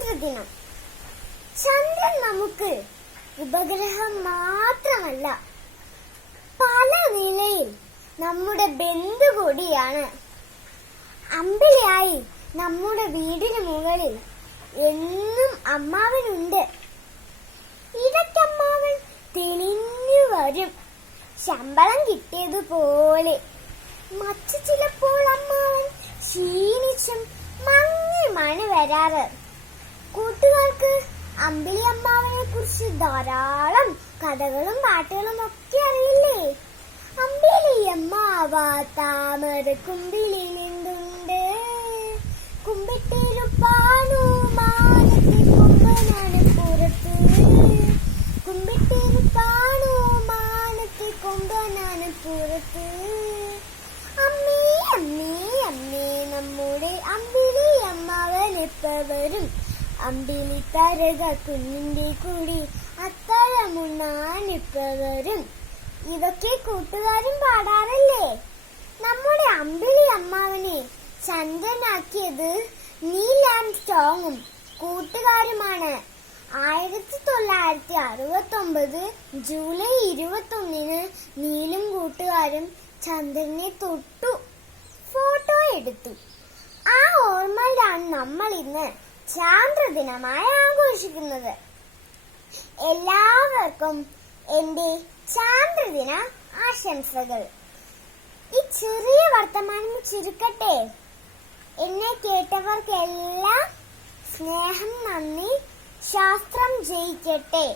ചാന്ദ്രദിനം ചന്ദ്രൻ നമുക്ക് ഉപഗ്രഹം മാത്രമല്ല പല നിലയിൽ നമ്മുടെ ബന്ധു കൂടിയാണ്. അമ്പിളിയായി നമ്മുടെ വീടിന് മുകളിൽ എന്നും അമ്മാവനുണ്ട്. ഇടയ്ക്കമ്മാവൻ തെളിഞ്ഞു വരും. ശമ്പളം കിട്ടിയതുപോലെ. മറ്റു ചിലപ്പോൾ അമ്മാവൻ ക്ഷീണിച്ചും മങ്ങിയുമാണ് വരാറ്. കൂട്ടുകാർക്ക് അമ്പിളി അമ്മാവനെ കുറിച്ച് ധാരാളം കഥകളും പാട്ടുകളും ഒക്കെ അറിയില്ലേ? അമ്പിളി അമ്മാവ താമര കുമ്പിളി നിന്നുണ്ട്. കുമ്പിട്ടേരുപ്പാണു മാനത്ത് അമ്മേ അമ്മേ അമ്മേ നമ്മുടെ അമ്പിളി അമ്മാവൻ എപ്പ വരും? അമ്പിളി തരക കുഞ്ഞിന്റെ കൂടി അത്തരമുണ്ണാനിപ്പവരും. ഇതൊക്കെ കൂട്ടുകാരും പാടാറല്ലേ? നമ്മുടെ അമ്പിളി അമ്മാവനെ ചന്ദ്രനാക്കിയത് ആൻഡ് സ്റ്റോങ്ങും കൂട്ടുകാരുമാണ്. ആയിരത്തി തൊള്ളായിരത്തി അറുപത്തി ഒമ്പത് ജൂലൈ ഇരുപത്തി ഒന്നിന് നീലും കൂട്ടുകാരും ചന്ദ്രനെ തൊട്ടു. ഫോട്ടോ എടുത്തു. ആ ഓർമ്മയിലാണ് നമ്മൾ ഇന്ന് ചാന്ദ്രദിനമായി ആഘോഷിക്കുന്നത്. എല്ലാവർക്കും എന്റെ ചാന്ദ്രദിന ആശംസകൾ. ഈ ചെറിയ വർത്തമാനം ചുരുക്കട്ടെ. എന്നെ കേട്ടവർക്കെല്ലാം സ്നേഹം നന്ദി ശാസ്ത്രം ജയിക്കട്ടെ.